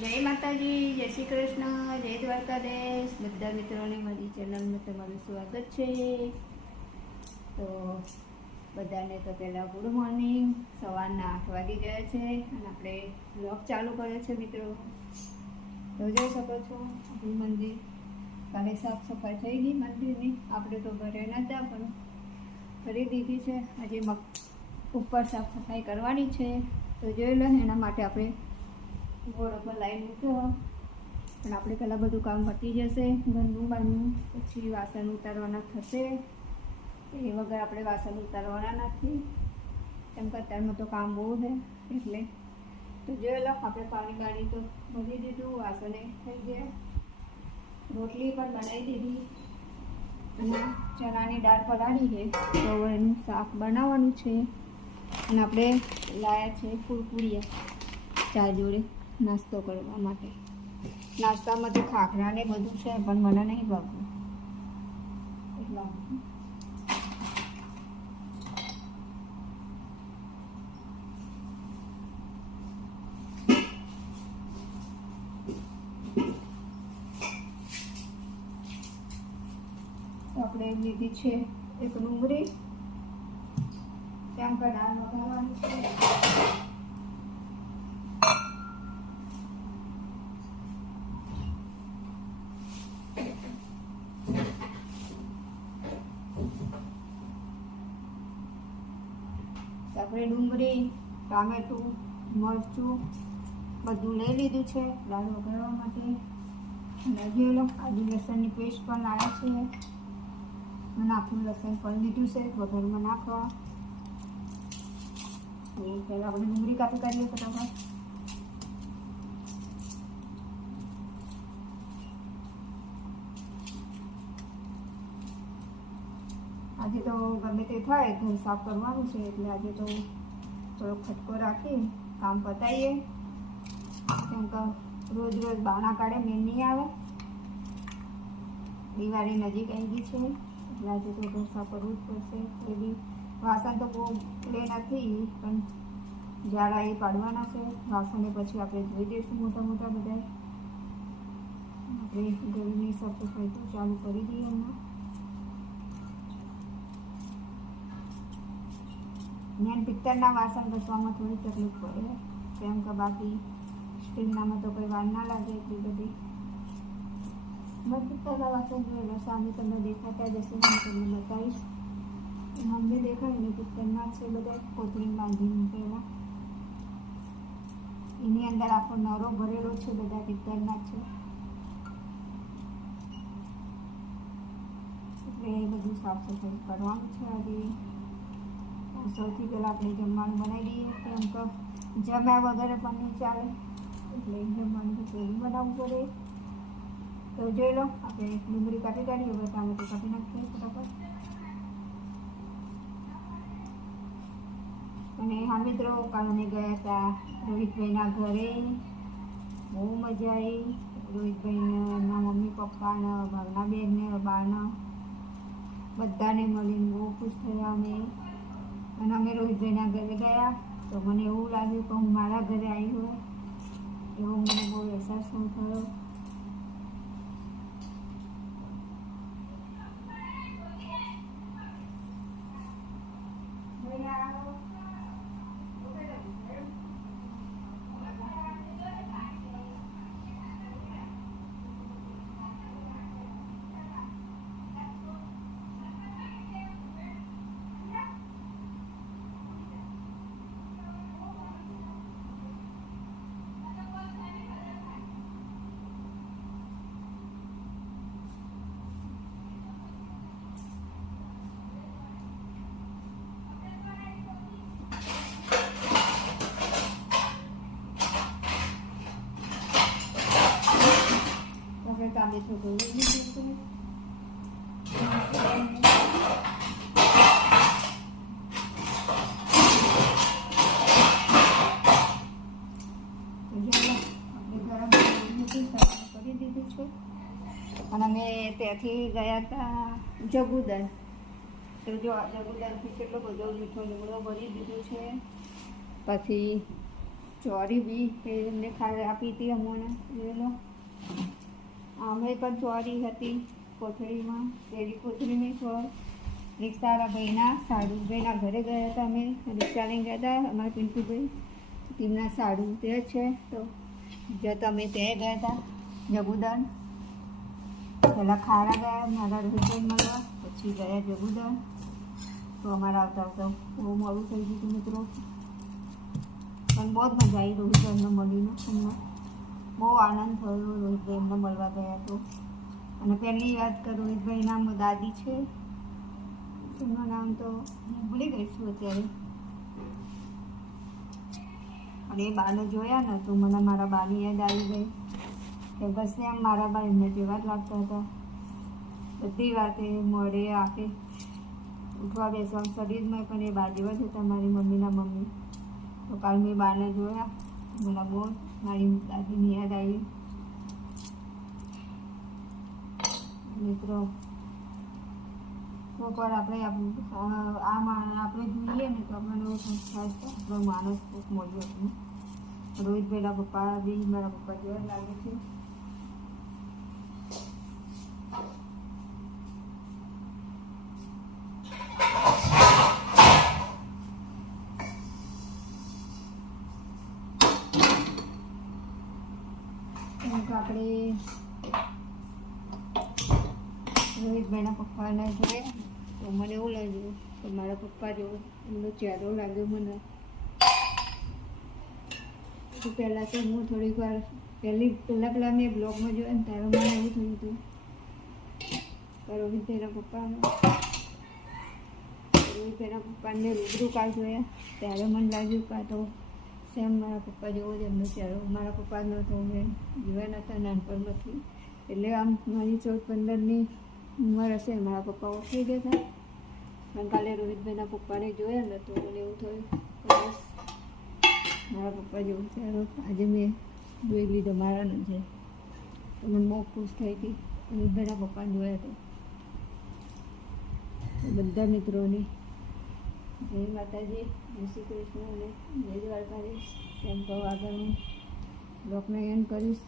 જય માતાજી, જય શ્રી કૃષ્ણ, જય દ્વારકાધીશ. બધા મિત્રોને મારી ચેનલમાં તમારું સ્વાગત છે. તો બધાને તો પહેલાં ગુડ મોર્નિંગ. સવારના આઠ વાગી ગયા છે અને આપણે બ્લોગ ચાલુ કર્યો છે મિત્રો. તો જોઈ શકો છો, આપણું મંદિર કાલે સાફ સફાઈ થઈ ગઈ મંદિરની. આપણે તો ઘરે નહોતા, પણ કરી દીધી છે. આજે ઉપર સાફ સફાઈ કરવાની છે. તો જોઈ લો એના માટે આપણે ગોળ પર લાઈન મૂક્યો પણ આપણે પહેલાં બધું કામ પતી જશે ઘરનું બહારનું પછી વાસણ ઉતારવાના થશે. એ વગર આપણે વાસણ ઉતારવાના નથી. કેમ કે અત્યારમાં તો કામ બહુ છે, એટલે તો જોઈ લો, આપણે પાણી ગાડી તો ભરી દીધું, વાસણે થઈ ગયા. રોટલી પણ બનાવી દીધી. અને ચણાની દાળ પલાળી છે, તો એનું શાક બનાવવાનું છે. અને આપણે લાયા છે કુરકુરિયા ચા જોડે. નાસ્તો કરવા માટે. નાસ્તામાં તો ખાખરા ને બધું છે, પણ મને નહીં ભાગવું આપણે લીધી છે એક ડુંગળી. ત્યાં દાળ વઘારવાની છે તો આપણે ડુંગળી ટામેટું, મરચું બધું લઈ લીધું છે દાળ વઘારવા માટે. અને જોઈ લો, આદુ લસણની પેસ્ટ પણ લાવ્યા છે. અને આખું લસણ પણ લીધું છે, વઘારમાં નાખવા. પહેલાં આપણે ડુંગળી કાપી કાઢીએ ફટાફટ. આજે તો ગમે તે થાય, ઘર સાફ કરવાનું છે, એટલે આજે તો થોડોક ખટકો રાખી કામ પતાવીએ કેમ કે રોજ રોજ બાણા કાઢે મેન નહીં આવે. દિવાળી નજીક આવી ગઈ છે. એટલે આજે તો ઘર કરવું જ પડશે. એ બી વાસણ તો બહુ લે નથી, પણ જ્યારે એ પાડવાના છે. વાસણને પછી આપણે જોઈ દઈશું મોટા મોટા બધા આપણે ઘરની સાફ સફાઈ તો ચાલુ કરી દઈએ હમણાં. જ્ઞાન પિત્તળના વાસણ ઘસવામાં થોડી તકલીફ પડે. કેમ કે બાકી સ્ટીલનામાં તો કોઈ વાર ના લાગે એટલી બધી. બસ પિત્તળના વાસણ જોયેલા સામે તમને દેખાતા જશે હું તમને બતાવીશ. અમને દેખાય ને પિત્તળના છે બધા કોથળી બાંધી મૂકેલા. એની અંદર આખો નરો ભરેલો છે, બધા પિત્તળના છે. એટલે એ બધું સાફ સફાઈ કરવાનું છે આજે. સૌથી પહેલાં આપણે જમવાનું બનાવી દઈએ કેમ કે જમ્યા વગર પણ નહીં ચાલે. એટલે જમવાનું તો બનાવવું પડે. તો જોઈ લો, આપણે ડુંગળી કાપી કાઢીએ હવે ટામેટું કાપી નાખીએ ફટાફટ. અને હા મિત્રો, કાલ અમે ગયા હતા રોહિતભાઈના ઘરે. બહુ મજા આવી. રોહિતભાઈના મમ્મી પપ્પાના, ભાવના બેનને બાના બધાને મળીને બહુ ખુશ થયા અમે. અને અમે રોહિતભાઈના ઘરે ગયા, તો મને એવું લાગ્યું કે હું મારા ઘરે આવી હોય એવો મને બહુ અહેસાસ થયો. આપણે ટામેટું ગોળી લીધું અને અમે ત્યાંથી ગયા હતા જગુદન તો જો આ જગુદનથી કેટલો બધો મીઠો લીમડો ભરી દીધો છે. પછી ચોરી બી એમને ખાઈ આપી હતી અમોને એ લો. અમે પણ ચોરી હતી કોથળીમાં, પેલી કોથળીની ચોર. રિક્ષાવાળા ભાઈના સાડુભાઈના ઘરે ગયા હતા અમે. રિક્ષા લઈને ગયા હતા અમારા પિન્ટુભાઈ. તેમના સાડુ તે છે. તો જતા તમે ત્યાં ગયા હતા, જગુદાન. પહેલાં ખારા ગયા, મારા રોહિતભાઈ મળવા પછી ગયા જગુદાન. તો અમારા આવતા આવતા બહુ મોડું થઈ ગયું હતું મિત્રો. પણ બહુ જ મજા આવી રોહિતભાઈ એમને મળીને એમને બહુ આનંદ થયો રોહિતભાઈ એમને મળવા ગયા તો. અને પહેલી વાત કરું રોહિતભાઈ નામ દાદી છે. એમનું નામ તો હું ભૂલી ગઈ છું અત્યારે. અને એ બાને જોયા ને તો મને મારા બાની યાદ આવી ગઈ કે બસ એમ મારા બા એમને જેવા જ લાગતા હતા. બધી વાતે મળે આપે. ઉઠવા બેસવા શરીરમાં પણ એ બા જેવા જ હતા મારી મમ્મીના મમ્મી. તો કાલ મેં બાને જોયા. મને બહુ મારી દાદીની યાદ આવી. મિત્રો કોઈક વાર આપણે આપ- આ- આ મા- આપણે જોઈએ ને તો આપણને એવું થાય કે આપણો માણસ કોઈક મળ્યો હતું રોહિતભાઈના પપ્પા બી મારા પપ્પા જેવા લાગે છે કેમ કે આપણે રોહિતભાઈના પપ્પાને જોયા તો મને એવું લાગ્યું કે મારા પપ્પા જેવો એમનો ચહેરો લાગ્યો મને. પહેલાં તો હું થોડીક વાર પહેલી, પહેલાં પહેલાં મેં બ્લોગમાં જોયા ને ત્યારે મને એવું થયું હતું કે રોહિતભાઈના પપ્પાનો રોહિતભાઈના પપ્પાને રૂબરૂ કાલ જોયા. ત્યારે મને લાગ્યું કાં તો સેમ મારા પપ્પા જેવો જ એમનો ચહેરો. મારા પપ્પાનો તો મેં જોયા નહોતા નાનપણમાંથી. એટલે આમ મારી ચૌદ પંદરની ઉંમર હશે મારા પપ્પા ઉઠી ગયા હતા અને કાલે રોહિતભાઈના પપ્પાને જોયા ને, તો મને એવું થયું બસ, મારા પપ્પા જેવું છે. આજે મેં જોઈ લીધો, મારાનો છે. તો મને બહુ ખુશ થઈ હતી રોહિતભાઈના પપ્પાને જોયા તો. તો બધા મિત્રોની જય માતાજી, જય શ્રી કૃષ્ણ અને જય દ્વારકાધીશ. એમ કહું આગળ હું લોકને એન્ડ કરીશ.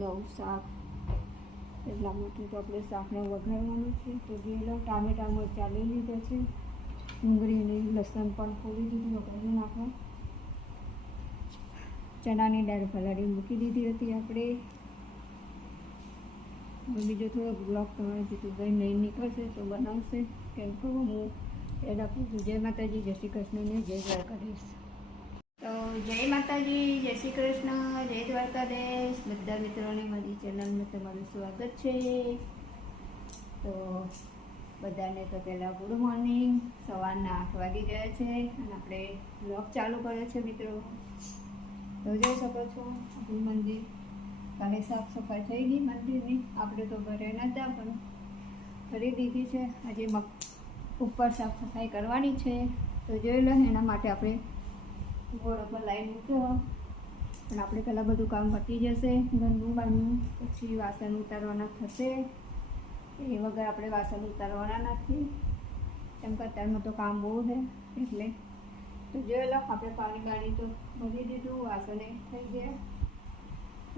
હું શાક એટલા માટે તો આપણે શાકને વઘારવાનું છે. તો જે લો, ટામેટા મરચા લઈ લીધા છે. ડુંગળીને લસણ પણ ખોલી દીધું વઘારી નાખો ચણાની દાળ પલાળી મૂકી દીધી હતી આપણે. બીજો થોડોક બ્લોક તમારે જીતુભાઈ નહીં નીકળશે તો બનાવશે. કેમ કે હું એના આપું છું. જય માતાજી, જય શ્રી કૃષ્ણને જય જય દ્વારકાધીશ. તો જય માતાજી, જય શ્રી કૃષ્ણ, જય દ્વારકાધીશ. બધા મિત્રોને મારી ચેનલમાં તમારું સ્વાગત છે. તો બધાને તો પહેલાં ગુડ મોર્નિંગ. સવારના આઠ વાગી ગયા છે અને આપણે બ્લોગ ચાલુ કર્યો છે મિત્રો. તો જોઈ શકો છો, આપણું મંદિર કાલે સાફ સફાઈ થઈ ગઈ મંદિરની. આપણે તો ઘરે નહોતા, પણ કરી દીધી છે. આજે ઉપર સાફ સફાઈ કરવાની છે. તો જોઈ લો, એના માટે આપણે ગોળ ઉપર લાઈન મૂક્યો. પણ આપણે પહેલાં બધું કામ પતી જશે. ઘરનું બહારનું પછી વાસણ ઉતારવાના થશે. એ વગર આપણે વાસણ ઉતારવાના નથી. કેમ કે અત્યારમાં તો કામ બહુ છે, એટલે. તો જોઈ લો, આપણે પાણી બાણી તો ભરી દીધું, વાસણે થઈ ગયા.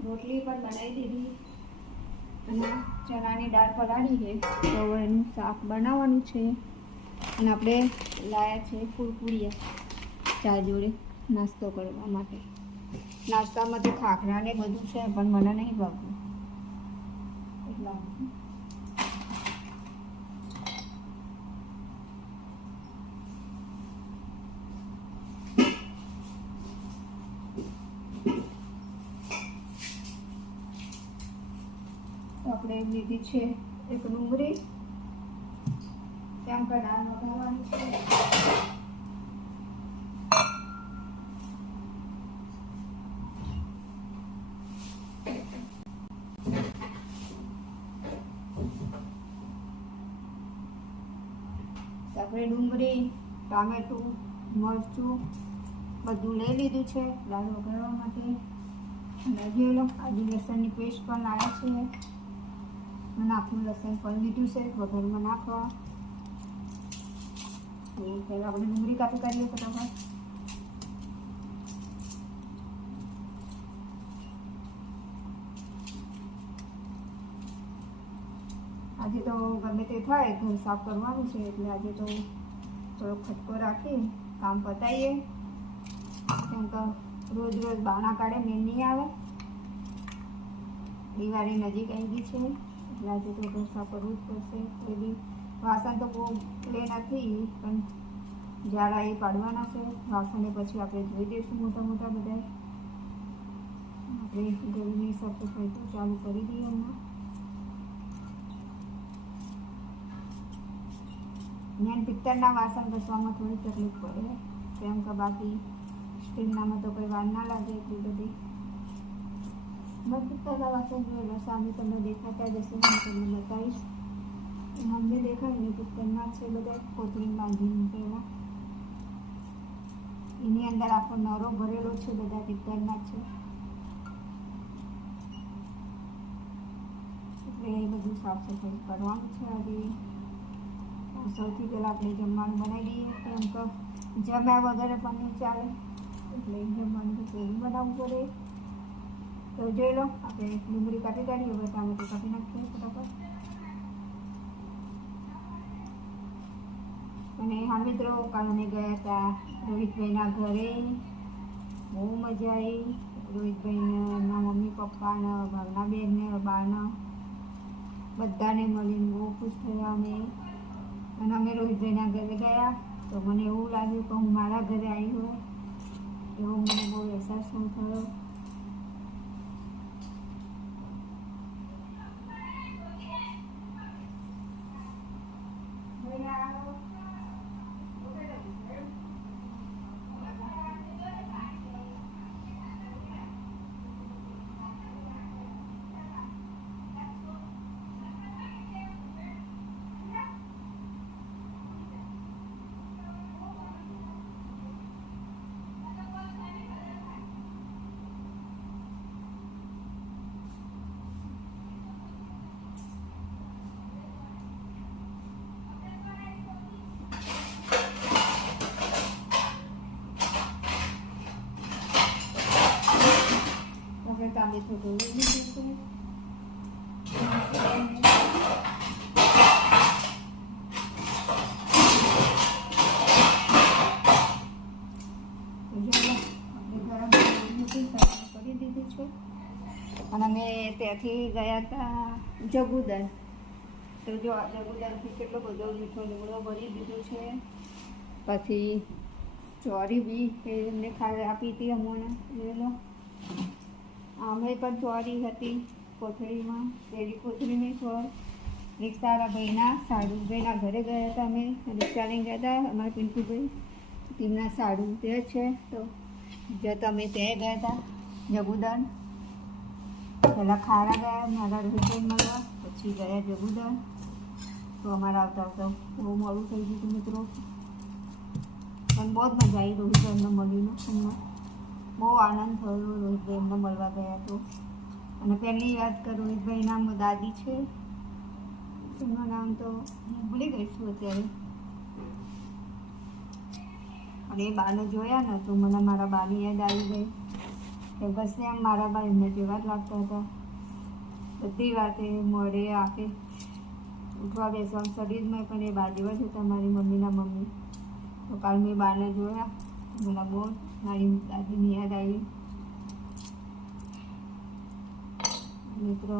રોટલી પણ બનાવી દીધી. અને ચણાની દાળ પલાળી છે. તો એનું શાક બનાવવાનું છે. અને આપણે લાયા છે કુરકુરિયા. ચા જોડે. નાસ્તો કરવા માટે. નાસ્તામાં તો ખાખરા ને બધું છે, પણ મને નહીં ભાગવું એટલા. આપણે લીધી છે, એક ડુંગળી. ત્યાં દાળ વઘારવાની છે તો આપણે ડુંગળી, ટામેટું, મરચું બધું લઈ લીધું છે, દાળ વઘારવા માટે. અને હજી આદુ લસણની પેસ્ટ પણ લાવ્યા છે. અને આખું લસણ પણ લીધું છે, વઘારમાં નાખવા. પહેલાં આપણે ડુંગળી કાપી કાઢીએ ફટાફટ. આજે તો ગમે તે થાય, ઘર સાફ કરવાનું છે, એટલે આજે તો થોડો ખટકો રાખી, કામ પતાવીએ કેમ કે રોજ રોજ બાણા કાઢે મેં નહીં આવે. દિવાળી નજીક આવી ગઈ છે, એટલે આજે તો ઘર સાફ કરવું જ પડશે. એ બી વાસણ તો બહુ પ્લે નથી, પણ જ્યારે એ પાડવાના છે. વાસણને પછી આપણે જોઈ દઈશું મોટા મોટા બધા આપણે ઘરની સાફ સફાઈ તો ચાલુ કરી દઈએ હમણાં. જ્ઞાન પિત્તળના વાસણ ઘસવામાં થોડી તકલીફ પડે કેમ કે બાકી સ્ટીલનામાં તો કોઈ વાર ના લાગે એટલી બધી. મેં પિત્તળના વાસણ જોયેલા સામે તમને દેખાતા જશે હું તમને બતાવીશ. અમને દેખાય ને પિત્તળના છે બધા કોથળી બાંધી મૂકેલા. એની અંદર આખો નરો ભરેલો છે, બધા પિત્તળના છે. એટલે એ બધું સાફ સફાઈ કરવાનું છે સૌથી પહેલાં આપણે જમવાનું બનાવી દઈએ કેમ કે જમ્યા વગર પણ નહીં ચાલે. એટલે જમવાનું તો પહેલું બનાવવું પડે. તો જોઈ લો, આપણે ડુંગળી કાપી કાઢીએ હવે ટામેટું કાપી નાખીએ ફટાફટ. અને હા મિત્રો, કાલ અમે ગયા હતા રોહિતભાઈના ઘરે. બહુ મજા આવી. રોહિતભાઈને એમના મમ્મી પપ્પાને, ભાવના બેનને બાને બધાને મળીને બહુ ખુશ થયા અમે. અને અમે રોહિતભાઈના ઘરે ગયા. તો મને એવું લાગ્યું કે હું મારા ઘરે આવી હોય એવો મને બહુ અહેસાસ થયો. આપણે ટામેટું ધોઈ લીધું અને અમે ત્યાંથી ગયા હતા જગુદર તો જો આ જગુદરથી કેટલો બધો મીઠો લીમડો ભરી દીધો છે પછી ચોરી બી એ એમને ખાવા આપી હતી અમને જોઈ લો પણ ચોરી હતી કોથળીમાં, પેલી કોથળીની ચોર રિક્ષાવાળા ભાઈના સાડુભાઈના ઘરે ગયા હતા અમે. રિક્ષા લઈને ગયા હતા અમારા પિન્ટુભાઈ તેમના સાડુ તે છે. તો જો તમે ત્યાં ગયા હતા, જગુદાન. પહેલાં ખારા ગયા, મારા રોહિતભાઈ મળવા પછી ગયા જગુદાન. તો અમારા આવતા આવતા બહુ મોડું થઈ ગયું હતું મિત્રો. પણ બહુ જ મજા આવી રોહિતભાઈ એમને મળીને એમને બહુ આનંદ થયો રોહિતભાઈ એમને મળવા ગયા તો. અને પહેલી વાત કરું રોહિતભાઈ નામ દાદી છે. એમનું નામ તો હું ભૂલી ગઈ છું અત્યારે. અને એ બાને જોયા ને તો મને મારા બાની યાદ આવી ગઈ. કે બસ એમ મારા બા એમને જેવા જ લાગતા હતા. બધી વાતે મળે આપે. ઉઠવા, બેસવા, શરીરમાં પણ એ બા જેવા જ હતા મારી મમ્મીના મમ્મી. તો કાલ મેં બાને જોયા. મને બહુ મારી દાદીની યાદ આવી મિત્રો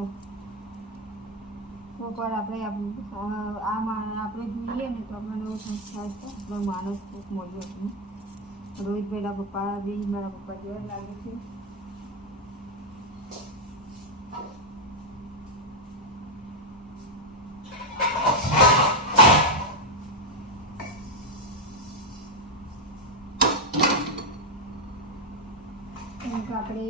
કોઈક વાર આપણે આપ- આ- આ આપણે જોઈએ ને તો આપણને એવું સંસ્કાર છે આપણો માણસ ખૂબ મળ્યો હતો રોહિતભાઈના પપ્પા બી મારા પપ્પા જેવા લાગે છે કેમ કે આપણે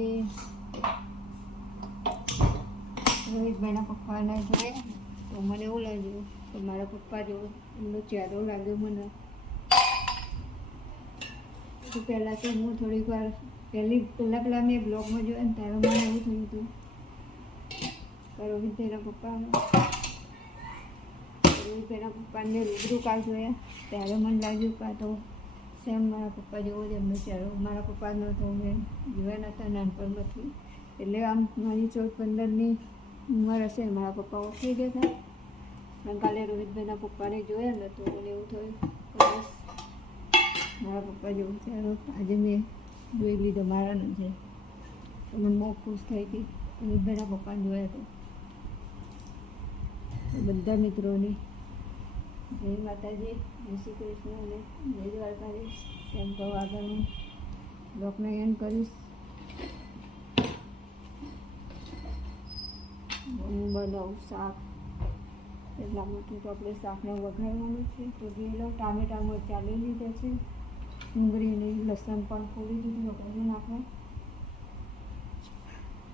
રોહિતભાઈના પપ્પાના જોયા તો મને એવું લાગ્યું કે મારા પપ્પા જો એમનો ચહેરો લાગ્યો મને. તો પહેલાં તો હું થોડીક વાર પહેલી પહેલાં પહેલાં મેં બ્લોગમાં જોયા ને ત્યારે મને એવું થયું હતું રોહિતભાઈના પપ્પા રોહિતભાઈના પપ્પાને. રૂબરૂ કાલ જોયા. ત્યારે મને લાગ્યું કે તો સેમ મારા પપ્પા જેવો જ એમનો ચહેરો મારા પપ્પાનો તો મેં જોયા નહોતા નાનપણમાંથી. એટલે આમ મારી ચૌદ પંદરની ઉંમર છે મારા પપ્પા ઓળખી ગયા હતા. પણ કાલે રોહિતભાઈના પપ્પાને જોયા ને તો મને એવું થયું બસ, મારા પપ્પા જેવું ચહેરો આજે મેં જોઈ લીધો મારાનો છે. મને બહુ ખુશ થઈ હતી રોહિતભાઈના પપ્પાને જોયા તો. તો બધા મિત્રોને જય માતાજી, જય શ્રી કૃષ્ણ અને જય દ્વારકાધીશ. એમ કહું આગળનું લોકને એમ કરીશ. બનાવું શાક. એટલા માટે તો આપણે શાકને વઘારવાનું છે. તો ગયેલો ટામેટા, મરચા લઈ લીધા છે. ડુંગળીને લસણ પણ ફોડી દીધું વઘારી નાખવા.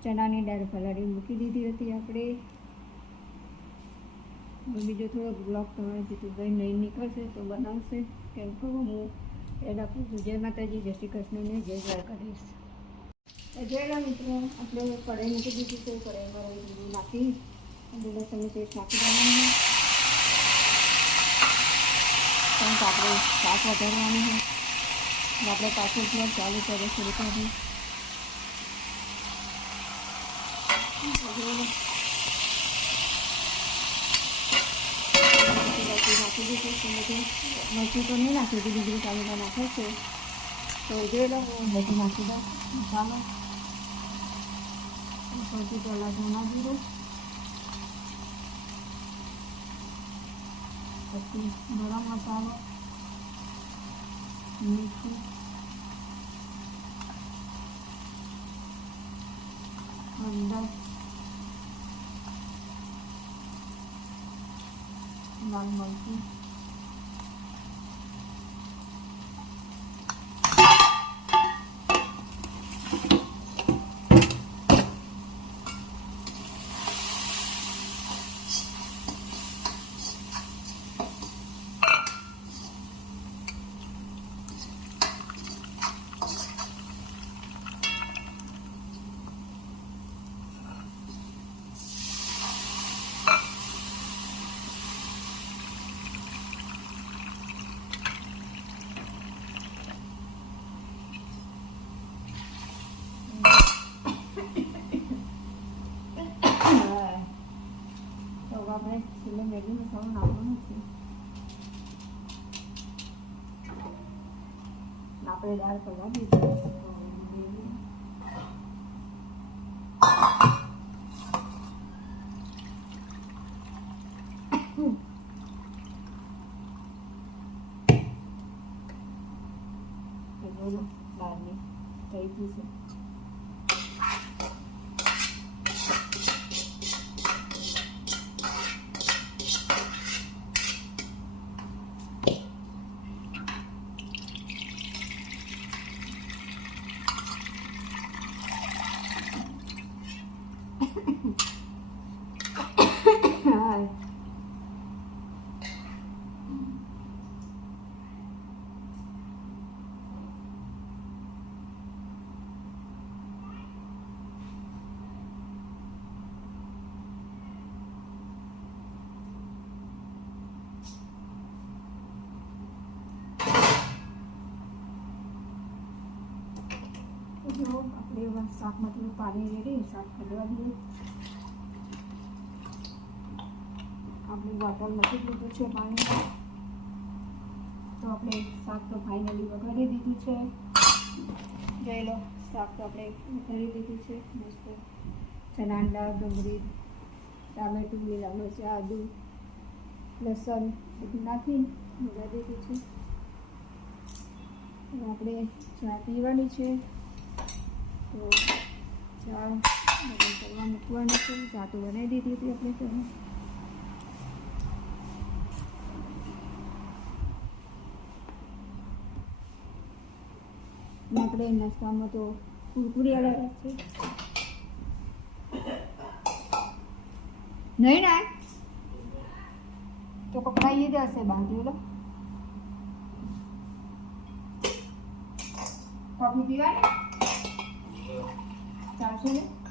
ચણાની દાળ પલાળી મૂકી દીધી હતી આપણે. બીજો થોડોક બ્લોક તમારે જીતુભાઈ નહીં નીકળશે તો બનાવશે. કેમ કે હું એના પૂછું જય માતાજી, જય શ્રી કૃષ્ણને જય દ્વારકાધીશ. તો જોઈ લો મિત્રો, આપણે કઢાઈ મૂકી દીધી તો કઢાઈમાં રહી દીધું નાખી. લીલા તમે પેસ્ટ નાખી દેવાનું કારણ કે આપણે શાક વધારવાનું હોય એટલે આપણે પાછળ બ્લોગ ચાલુ કરે શરૂ કરી જોઈ લો મરચી નાખી દીધી છે બધું મરચી તો નહીં નાખી દીધી બીજું ટામેટા નાખે છે. તો જોઈ લો હું બધું નાખી દઉં મસાલો. સૌથી પહેલાં ધણા જીરું પછી ગરમ મસાલો મીઠું હળદર લાલ મરચું તો હવે આપણે છેલ્લે મેગી મસાલો નાખવાનો છે આપણે દાળ પલાળી દીધી તો મેગી તો જોયું દાળની થઈ ગઈ છે હા જો આપણે થોડું પાણી રેડી, શાક કરવા દઈએ. આપણે બોટલ નથી લીધું છે પાણી. તો આપણે શાક તો ફાઇનલી વઘારી દીધું છે. જોઈ શાક તો આપણે વઘારી દીધું છે. મસ્ત ચણાની દાળ, ડુંગળી, ટામેટું, લીલા મરચાં, આદુ, લસણ, બધું નાખી વઘારી દીધું છે. આપણે ચા પીવાની છે. તો ચા ગરમ કરવા મૂકવાની છે ચા તો બનાવી દીધી હતી. આપણે ચા આપણે નાસ્તામાં તો કુરકુરી આવ્યા છે નહીં ના તો જ હશે બાંધી લો કોફી પીવાની ચાલશે ને